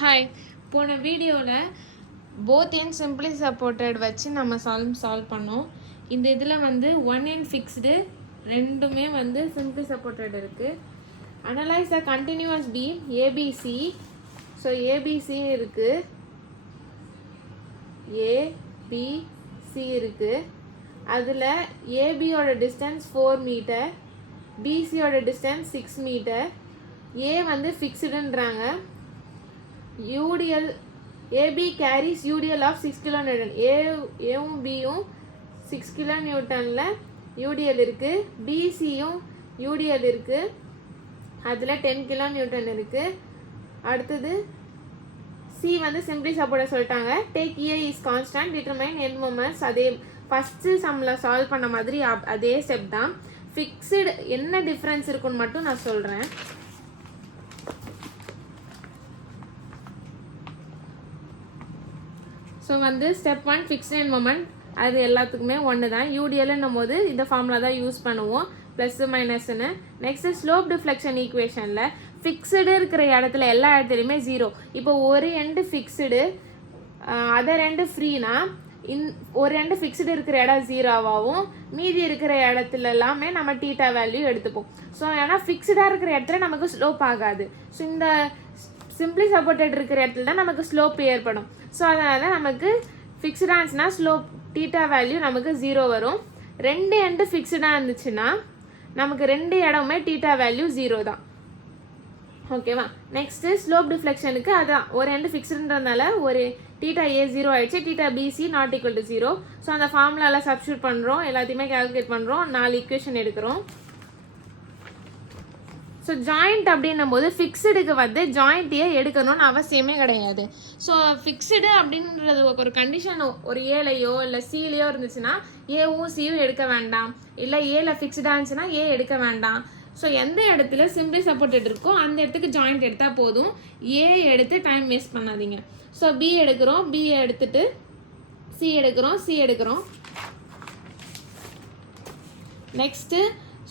Hi, போன வீடியோவில் both end simply supported வச்சு நம்ம சால்வ் பண்ணோம். இந்த இதில் வந்து ஒன் எண்ட் ஃபிக்ஸ்டு ரெண்டுமே வந்து சிம்பிளி சப்போர்ட்டட் இருக்குது. Analyse the continuous beam ABC. So ABC இருக்குது, ஏபிசி இருக்குது. அதில் ஏபியோட டிஸ்டன்ஸ் 4 மீட்டர், பிசியோட டிஸ்டன்ஸ் 6 மீட்டர். ஏ வந்து ஃபிக்ஸ்டுன்றாங்க. UDL AB carries UDL of 6 kN. ஏவும் பியும் 6 kN UDL இருக்குது. பிசியும் UDL இருக்குது, அதில் 10 kN இருக்குது. அடுத்தது சி வந்து சிம்பிளி சப்போர்ட்டர் சொல்லிட்டாங்க. Take a is constant, determine end moments. அதே ஃபஸ்ட்டு சம்மில் சால்வ் பண்ண மாதிரி அதே ஸ்டெப் தான். ஃபிக்ஸ்டு என்ன டிஃப்ரென்ஸ் இருக்குன்னு மட்டும் நான் சொல்கிறேன். ஸோ வந்து ஸ்டெப் 1 ஃபிக்ஸ்ட் எண்ட் மொமெண்ட், அது எல்லாத்துக்குமே ஒன்று தான். யூடிஎல்ன்னும் போது இந்த ஃபார்முலா தான் யூஸ் பண்ணுவோம், ப்ளஸ்ஸு மைனஸ்ன்னு. நெக்ஸ்ட்டு ஸ்லோப் டிஃப்ளெக்ஷன் ஈக்குவேஷனில் ஃபிக்ஸ்டு இருக்கிற இடத்துல எல்லா இடத்துலையுமே 0. இப்போ ஒரு எண்டு ஃபிக்ஸ்டு, அதர் எண்டு ஃப்ரீனா ஒரு எண்டு ஃபிக்ஸ்டு இருக்கிற இடம் 0வாகவும் மீதி இருக்கிற இடத்துல எல்லாமே நம்ம டீட்டா வேல்யூ எடுத்துப்போம். ஸோ ஏன்னா ஃபிக்ஸ்டாக இருக்கிற இடத்துல நமக்கு ஸ்லோப் ஆகாது. ஸோ இந்த சிம்பிளி சப்போர்ட்டட் இருக்கிற இடத்துல தான் நமக்கு ஸ்லோப் ஏற்படும். ஸோ அதனால தான் நமக்கு ஃபிக்ஸ்டாக இருந்துச்சுன்னா ஸ்லோப் டீட்டா வேல்யூ நமக்கு 0 வரும். ரெண்டு எண்டு ஃபிக்ஸ்டாக இருந்துச்சுன்னா நமக்கு ரெண்டு இடமுமே டீட்டா வேல்யூ 0 தான். ஓகேவா? நெக்ஸ்ட்டு ஸ்லோப் டிஃப்ளெக்ஷனுக்கு அதான் ஒரு எண்டு ஃபிக்ஸ்டுன்றதுனால ஒரு டீட்டா ஏ 0 ஆகிடுச்சு, theta BC not equal to 0. So அந்த ஃபார்முலாவில் சப்ஸ்டியூட் பண்ணுறோம், எல்லாத்தையுமே கால்குலேட் பண்ணுறோம், 4 ஈக்குவேஷன் எடுக்கிறோம். ஸோ ஜாயிண்ட் அப்படின்னும் போது ஃபிக்ஸ்டுக்கு வந்து ஜாயிண்ட்டையே எடுக்கணும்னு அவசியமே கிடையாது. ஸோ ஃபிக்ஸ்டு அப்படின்றது ஒரு கண்டிஷன் ஒரு ஏலையோ இல்லை சிலையோ இருந்துச்சுன்னா ஏவும் சியும் எடுக்க வேண்டாம், இல்லை ஏல ஃபிக்ஸ்டாக இருந்துச்சுன்னா ஏ எடுக்க வேண்டாம். ஸோ எந்த இடத்துல சிம்பிளி சப்போர்ட்டட் இருக்கோ அந்த இடத்துக்கு ஜாயிண்ட் எடுத்தால் போதும். ஏ எடுத்து டைம் வேஸ்ட் பண்ணாதீங்க. ஸோ பி எடுக்கிறோம், பி எடுத்துட்டு சி எடுக்கிறோம், சி எடுக்கிறோம். நெக்ஸ்ட்டு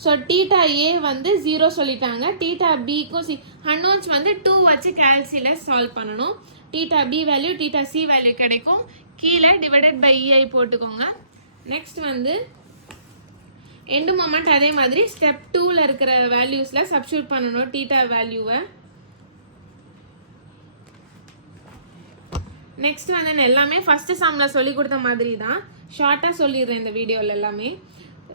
ஸோ டீட்டா ஏ வந்து 0 சொல்லிட்டாங்க. டீட்டா பிக்கும் அன்னோன்ஸ் வந்து 2 வச்சு கால்குலேஷன் சால்வ் பண்ணணும். Theta B value theta C value கிடைக்கும். கீழே டிவைடட் பை இஐ போட்டுக்கோங்க. நெக்ஸ்ட் வந்து எண்டு மொமெண்ட் அதே மாதிரி ஸ்டெப் 2ல் இருக்கிற வேல்யூஸில் சப்ஸ்டியூட் பண்ணணும் டீட்டா வேல்யூவை. நெக்ஸ்ட் வந்து எல்லாமே ஃபஸ்ட்டு சம்மில் சொல்லி கொடுத்த மாதிரி தான், ஷார்ட்டாக சொல்லிடுறேன் இந்த வீடியோவில் எல்லாமே.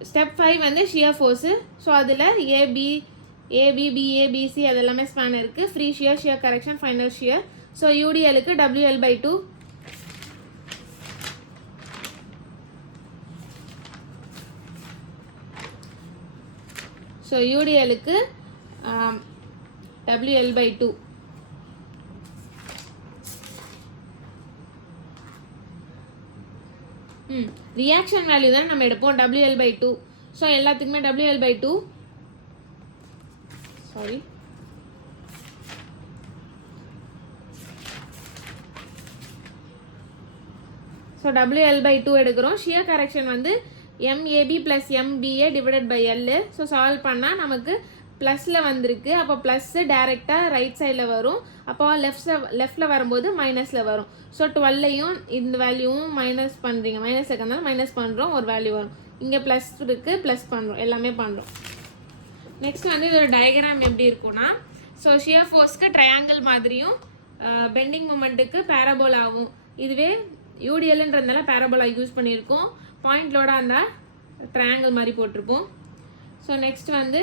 ஸ்டெப் 5 வந்து ஷியர் ஃபோர்ஸு. ஸோ அதில் ஏபி பிஏ பிசி அது எல்லாமே ஸ்பேன் இருக்குது. Free shear, shear correction, final shear. So யூடிஎலுக்கு WL/2. ஸோ யூடிஎலுக்கு WL/2. ரியாக்ஷன் வேல்யூ தான் நம்ம எடுப்போம், WL/2. ஸோ எல்லாத்துக்குமே WL/2. சாரி, ஸோ WL/2 எடுக்கிறோம். ஷியர் கரெக்ஷன் வந்து MAB + MBA divided by L. So solve பண்ணால் நமக்கு ப்ளஸில் வந்திருக்கு. அப்போ ப்ளஸ்ஸு டேரெக்டாக ரைட் சைடில் வரும், அப்போ லெஃப்டில் வரும்போது மைனஸில் வரும். ஸோ 12ஐயும் இந்த வேல்யூவும் மைனஸ் பண்ணுறீங்க, மைனஸ் இருக்கிறதுனால மைனஸ் பண்ணுறோம், ஒரு வேல்யூ வரும். இங்கே ப்ளஸ் இருக்குது, ப்ளஸ் பண்ணுறோம், எல்லாமே பண்ணுறோம். நெக்ஸ்ட் வந்து இதோட டயக்ராம் எப்படி இருக்கும்னா, ஸோ ஷியர் ஃபோர்ஸ்க்கு ட்ரையாங்கிள் மாதிரியும் பெண்டிங் மொமெண்ட்டுக்கு பேரபோலாவும், இதுவே யூடிஎல்ன்றதுனால பேரபோலா யூஸ் பண்ணியிருக்கோம். பாயிண்ட் லோடாக இருந்தால் ட்ரையாங்கிள் மாதிரி போட்டிருப்போம். ஸோ நெக்ஸ்ட் வந்து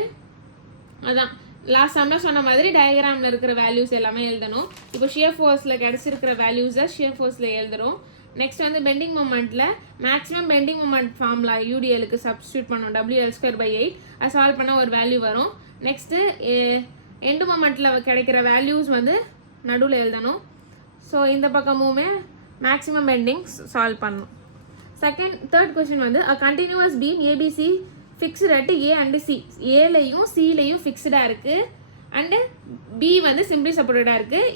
அதான் லாஸ்ட் சம்மில் சொன்ன மாதிரி டயக்ராமில் இருக்கிற வேல்யூஸ் எல்லாமே எழுதணும். இப்போ ஷியர் ஃபோர்ஸில் கிடச்சிருக்கிற வேல்யூஸை ஷியர் ஃபோர்ஸில் எழுதுகிறோம். நெக்ஸ்ட் வந்து பெண்டிங் மொமெண்ட்டில் மேக்ஸிமம் பெண்டிங் மொமெண்ட் ஃபார்முலா யூடிஎலுக்கு சப்ஸ்டியூட் பண்ணோம், WL²/8. அது சால்வ் பண்ணால் ஒரு வேல்யூ வரும். நெக்ஸ்ட்டு எண்டு மொமெண்ட்டில் கிடைக்கிற வேல்யூஸ் வந்து நடுவில் எழுதணும். ஸோ இந்த பக்கமுமே மேக்ஸிமம் பெண்டிங் சால்வ் பண்ணணும். தேர்ட் கொஸ்டின் வந்து a continuous beam ABC fixed at A and C. ஏலையும் சிலையும் ஃபிக்ஸ்டாக இருக்குது, அண்டு பி வந்து சிம்பிளி சப்போர்ட்டடாக இருக்குது.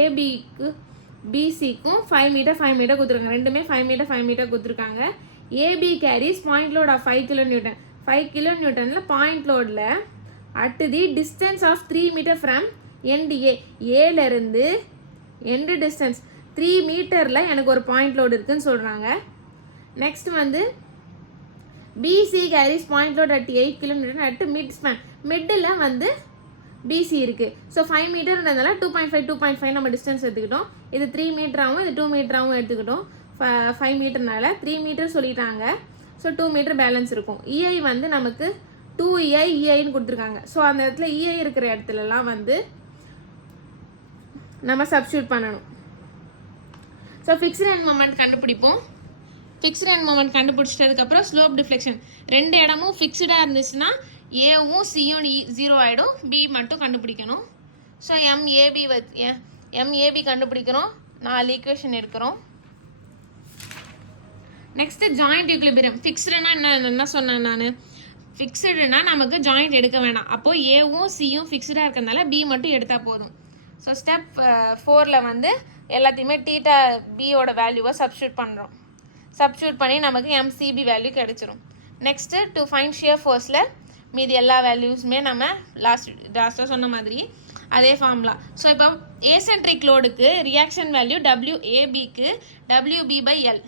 ஏபிக்கு பிசிக்கும் 5 மீட்டர் 5 மீட்டர் கொடுத்துருக்காங்க, ரெண்டுமே 5 மீட்டர் 5 மீட்டர் கொடுத்துருக்காங்க. AB carries point load of 5 kN. 5 kN point லோடில் at the distance of 3 metre from end ஏலேருந்து எண்டு டிஸ்டன்ஸ் 3 மீட்டரில் எனக்கு ஒரு பாயிண்ட் லோடு இருக்குதுன்னு சொல்கிறாங்க. நெக்ஸ்ட் வந்து BC carries point load at 8 kilometre at mid span. Middle வந்து பிசி இருக்குது. ஸோ 5 மீட்டர்ன்றதுனால 2.5 நம்ம டிஸ்டன்ஸ் எடுத்துக்கிட்டோம். இது 3 மீட்டராகவும் இது 2 மீட்டராகவும் எடுத்துக்கிட்டோம். 5 மீட்டர்னால 3 மீட்டர் சொல்லிட்டாங்க. ஸோ 2 மீட்டர் பேலன்ஸ் இருக்கும். இஐ வந்து நமக்கு 2EI இஐன்னு கொடுத்துருக்காங்க. ஸோ அந்த இடத்துல இஐ இருக்கிற இடத்துலலாம் வந்து நம்ம சப்ஸ்டியூட் பண்ணணும். ஸோ ஃபிக்ஸ்டு எண்ட் மொமெண்ட் கண்டுபிடிப்போம். ஃபிக்ஸ்டு எண்ட் மொமெண்ட் கண்டுபிடிச்சதுக்கப்புறம் ஸ்லோப் டிஃப்ளெக்ஷன் 2 இடமும் ஃபிக்ஸ்டாக இருந்துச்சுன்னா ஏவும் சியும் 0 ஆகிடும். பி மட்டும் கண்டுபிடிக்கணும். ஸோ எம்ஏபி கண்டுபிடிக்கிறோம். 4 ஈக்குவேஷன் எடுக்கிறோம். Next joint equilibrium. ஃபிக்ஸ்டுனா என்ன சொன்னேன் நான், ஃபிக்ஸ்டுனா நமக்கு ஜாயிண்ட் எடுக்க வேணாம். அப்போது ஏவும் சியும் ஃபிக்ஸ்டாக இருக்கிறதுனால பி மட்டும் எடுத்தால் போதும். ஸோ ஸ்டெப் 4ல் வந்து எல்லாத்தையுமே டீட்டா பியோட வேல்யூவை சப்ஸ்டியூட் பண்ணுறோம். சப்ஸ்டியூட் பண்ணி நமக்கு எம்சிபி வேல்யூ கிடச்சிரும். நெக்ஸ்ட்டு டு ஃபைண்ட் ஷியர் ஃபோர்ஸில் மீதி எல்லா வேல்யூஸுமே நம்ம லாஸ்ட்டாக சொன்ன மாதிரி அதே ஃபார்முலா. ஸோ இப்போ ஏசென்ட்ரிக் லோடுக்கு ரியாக்ஷன் வேல்யூ WABக்கு WB/L,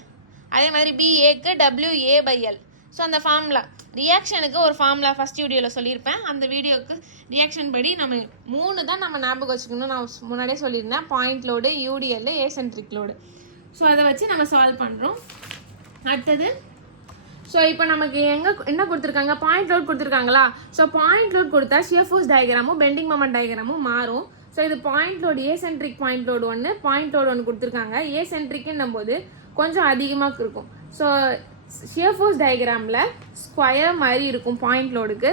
அதே மாதிரி BAக்கு WA/L. ஸோ அந்த ஃபார்முலா ரியாக்ஷனுக்கு ஒரு ஃபார்முலா ஃபஸ்ட் வீடியோவில் சொல்லியிருப்பேன். அந்த வீடியோவுக்கு ரியாக்ஷன் படி நம்ம 3 தான் நம்ம ஞாபகம் வச்சுக்கணும். நான் முன்னாடியே சொல்லியிருந்தேன், point load, UDL, eccentric load. So அதை வச்சு நம்ம சால்வ் பண்ணுறோம். அடுத்தது ஸோ இப்போ நமக்கு என்ன கொடுத்துருக்காங்க, பாயிண்ட் லோட் கொடுத்துருக்காங்களா. ஸோ பாயிண்ட் லோட் கொடுத்தா ஷியர் ஃபோர்ஸ் டயக்ராமும் பெண்டிங் மொமெண்ட் டயக்ராமும் மாறும். ஸோ இது பாயிண்ட் லோடு, ஏசென்ட்ரிக் பாயிண்ட் லோடு ஒன்று, பாயிண்ட் லோடு ஒன்று கொடுத்துருக்காங்க. ஏசென்ட்ரிக்குன்னும் போது கொஞ்சம் அதிகமாக இருக்கும். ஸோ ஷியர் ஃபோர்ஸ் டயக்ராமில் ஸ்கொயர் மாதிரி இருக்கும். பாயிண்ட் லோடுக்கு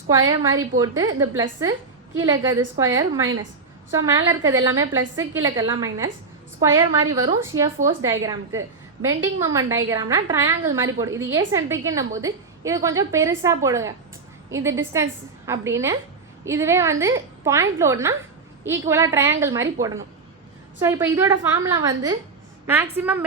ஸ்கொயர் மாதிரி போட்டு இந்த ப்ளஸ்ஸு, கீழே இருக்கிறது ஸ்கொயர் மைனஸ். ஸோ மேலே இருக்கிறது எல்லாமே ப்ளஸ்ஸு, கீழே இருக்கிறதெல்லாம் மைனஸ். ஸ்கொயர் மாதிரி வரும் ஷியர் ஃபோர்ஸ் டயக்ராமுக்கு. பெண்டிங் மொமெண்ட் டயக்ராம்னா ட்ரையாங்கிள் மாதிரி போடும். இது ஏசென்ட்ரிக்குன்னும் போது இது கொஞ்சம் பெருசாக போடுங்க, இது டிஸ்டன்ஸ் அப்படின்னு. இதுவே வந்து பாயிண்ட் லோட்னா ஈக்குவலாக ட்ரையாங்கிள் மாதிரி போடணும். ஸோ இப்போ இதோட ஃபார்முலா வந்து மேக்ஸிமம்